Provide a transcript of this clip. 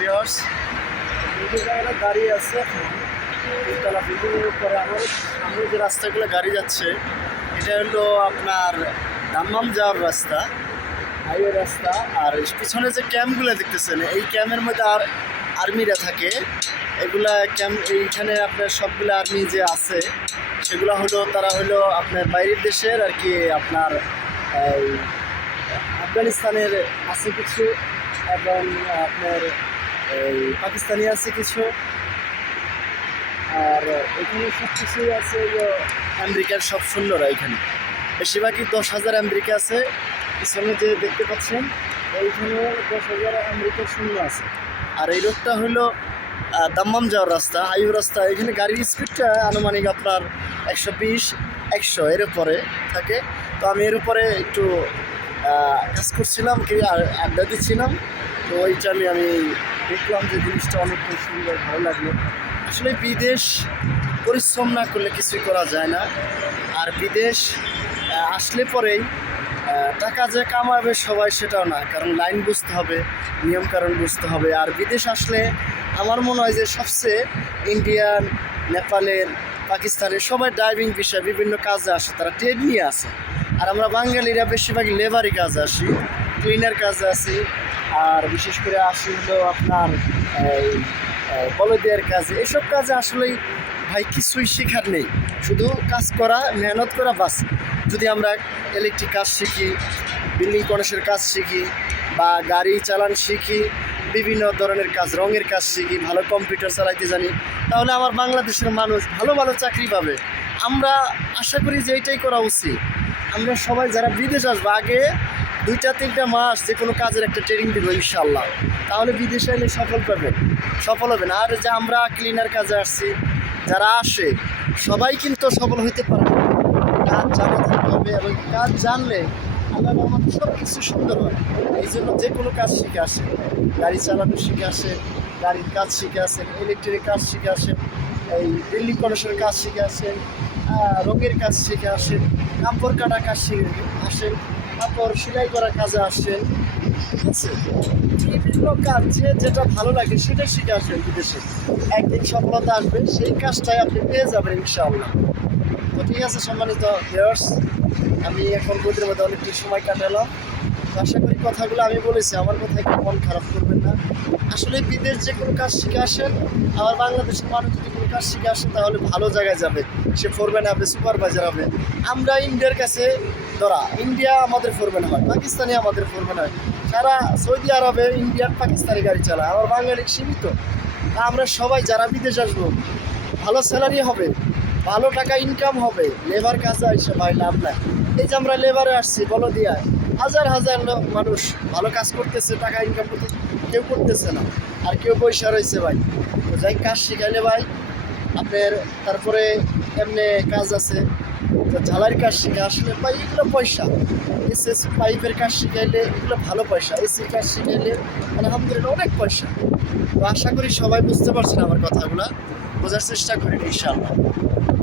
Viewers, জায়গাটা দাঁড়িয়ে আছে তিনতলা বিল্ডিংয়ের উপরে। আমার সামনে যে রাস্তাগুলো গাড়ি যাচ্ছে এটা হলো আপনার দাম্মাম যাওয়ার রাস্তা, হাইওয়ে রাস্তা। আর পিছনে যে ক্যাম্পগুলো দেখতেছেন এই ক্যাম্পের মধ্যে আর্মিরা থাকে। এগুলা ক্যাম্প এইখানে আপনার সবগুলো আর্মি যে আছে সেগুলো হলো তারা হলো আপনার বাইরের দেশের আর কি, আপনার এই আফগানিস্তানের আছে কিছু এবং আপনার এই পাকিস্তানি আছে কিছু। আর এখানে সব কিছুই আছে আমেরিকার সব সৈন্যরা। এখানে বেশিরভাগই 10,000 আমেরিকা আছে। পিছনে যে দেখতে পাচ্ছেন এইখানে 10,000 আমেরিকার সৈন্য আছে। আর এই রোডটা হলো দাম্মাম যাওয়ার রাস্তা, হাইওয়ে রাস্তা। এখানে গাড়ির স্পিডটা আনুমানিক আপনার 120-100 এর উপরে থাকে। তো আমি এর উপরে একটু কাজ করছিলাম কি আর আড্ডা দিচ্ছিলাম। তো ওইটা আমি দেখলাম যে জিনিসটা অনেকটা সুন্দর, ভালো লাগলো। আসলে বিদেশ পরিশ্রম না করলে কিছুই করা যায় না। আর বিদেশ আসলে পরেই টাকা যে কামাবে সবাই সেটাও না, কারণ লাইন বুঝতে হবে, নিয়মকানুন বুঝতে হবে। আর বিদেশ আসলে আমার মনে হয় যে সবচেয়ে ইন্ডিয়ান, নেপালের, পাকিস্তানের সবাই ড্রাইভিং বিষয়ে বিভিন্ন কাজে আসে, তারা ট্রেড নিয়ে আসে। আর আমরা বাঙালিরা বেশিরভাগই লেবারি কাজে আসি, ক্লিনার কাজে আসি। আর বিশেষ করে আসি হলো আপনার বলদিয়ার কাজে। এসব কাজে আসলেই ভাই কিছুই শেখার নেই, শুধু কাজ করা, মেহনত করা বাস। যদি আমরা ইলেকট্রিক কাজ শিখি, বিল্ডিং কনস্ট্রাকশনের কাজ শিখি, বা গাড়ি চালান শিখি, বিভিন্ন ধরনের কাজ, রঙের কাজ শিখি, ভালো কম্পিউটার চালাইতে জানি, তাহলে আমার বাংলাদেশের মানুষ ভালো ভালো চাকরি পাবে। আমরা আশা করি যে এইটাই করা উচিত। আমরা সবাই যারা বিদেশ আসবো আগে 2-3 মাস যে কোনো কাজের একটা ট্রেনিং দেবো ইনশাল্লাহ, তাহলে বিদেশে এলে সফল হবেন। আর যে আমরা ক্লিনার কাজে আসছি, যারা আসে সবাই কিন্তু সফল হইতে পারবে। কাজ জানা থাকতে হবে এবং কাজ জানলে আল্লাহ রহমতে সব কিছু সুন্দর হয়। এই জন্য যে কোনো কাজ শিখে আসে, গাড়ি চালানো শিখে আসে, গাড়ির কাজ শিখে আসেন, ইলেকট্রিক কাজ শিখে আসেন, এই বিল্ডিং কনস্ট্রাকশনের কাজ শিখে আসেন, রঙের কাজ শিখে আসেন, কাপড় কাটা কাজ শিখে আসেন, কাপড় সেলাই করার কাজে আসেন। ঠিক আছে, বিভিন্ন কাজ যেটা ভালো লাগে সেটা শিখে আসবেন বিদেশে। একদিন সফলতা আসবে, সেই কাজটাই আপনি পেয়ে যাবেন ইনশাআল্লাহ। তো ঠিক আছে সম্মানিত ভিউয়ার্স, আমি এখন রোদের মধ্যে অনেকটি সময় কাটালাম। আশা করি কথাগুলো আমি বলেছি, আমার কথা একটু মন খারাপ করবেন না। আসলে বিদেশ যে কোনো কাজ শিখে আসেন, আমার বাংলাদেশের মানুষ যদি কোনো কাজ শিখে আসে তাহলে ভালো জায়গায় যাবে। সে ফোরম্যান হবে, সুপারভাইজার হবে। আমরা ইন্ডিয়ার কাছে ধরা, ইন্ডিয়া আমাদের ফোরম্যান হয়, পাকিস্তানি আমাদের ফোরম্যান হয়। সারা সৌদি আরবে ইন্ডিয়ান পাকিস্তানি গাড়ি চালায়, আমার বাঙালি সীমিত। তা আমরা সবাই যারা বিদেশ আসবো, ভালো স্যালারি হবে, ভালো টাকা ইনকাম হবে। লেবার কাজে আসে ভাই লাভ নাই। এই যে আমরা লেবারে আসছি বলদিয়ায়, হাজার হাজার মানুষ ভালো কাজ করতেছে, টাকা ইনকাম করতে, কেউ করতেছে না, আর কেউ পয়সা রয়েছে ভাই। তো যাই কাজ শিখাইলে ভাই আপনার, তারপরে এমনি কাজ আছে ঝালাইয়ের কাজ শিখে আসলে ভাই এগুলো পয়সা। এসএস পাইপের কাজ শিখাইলে এগুলো ভালো পয়সা, এসির কাজ শিখাইলে আলহামদুলিল্লাহ অনেক পয়সা। তো আশা করি সবাই বুঝতে পারছেন আমার কথাগুলো, বোঝার চেষ্টা করি ইনশাআল্লাহ।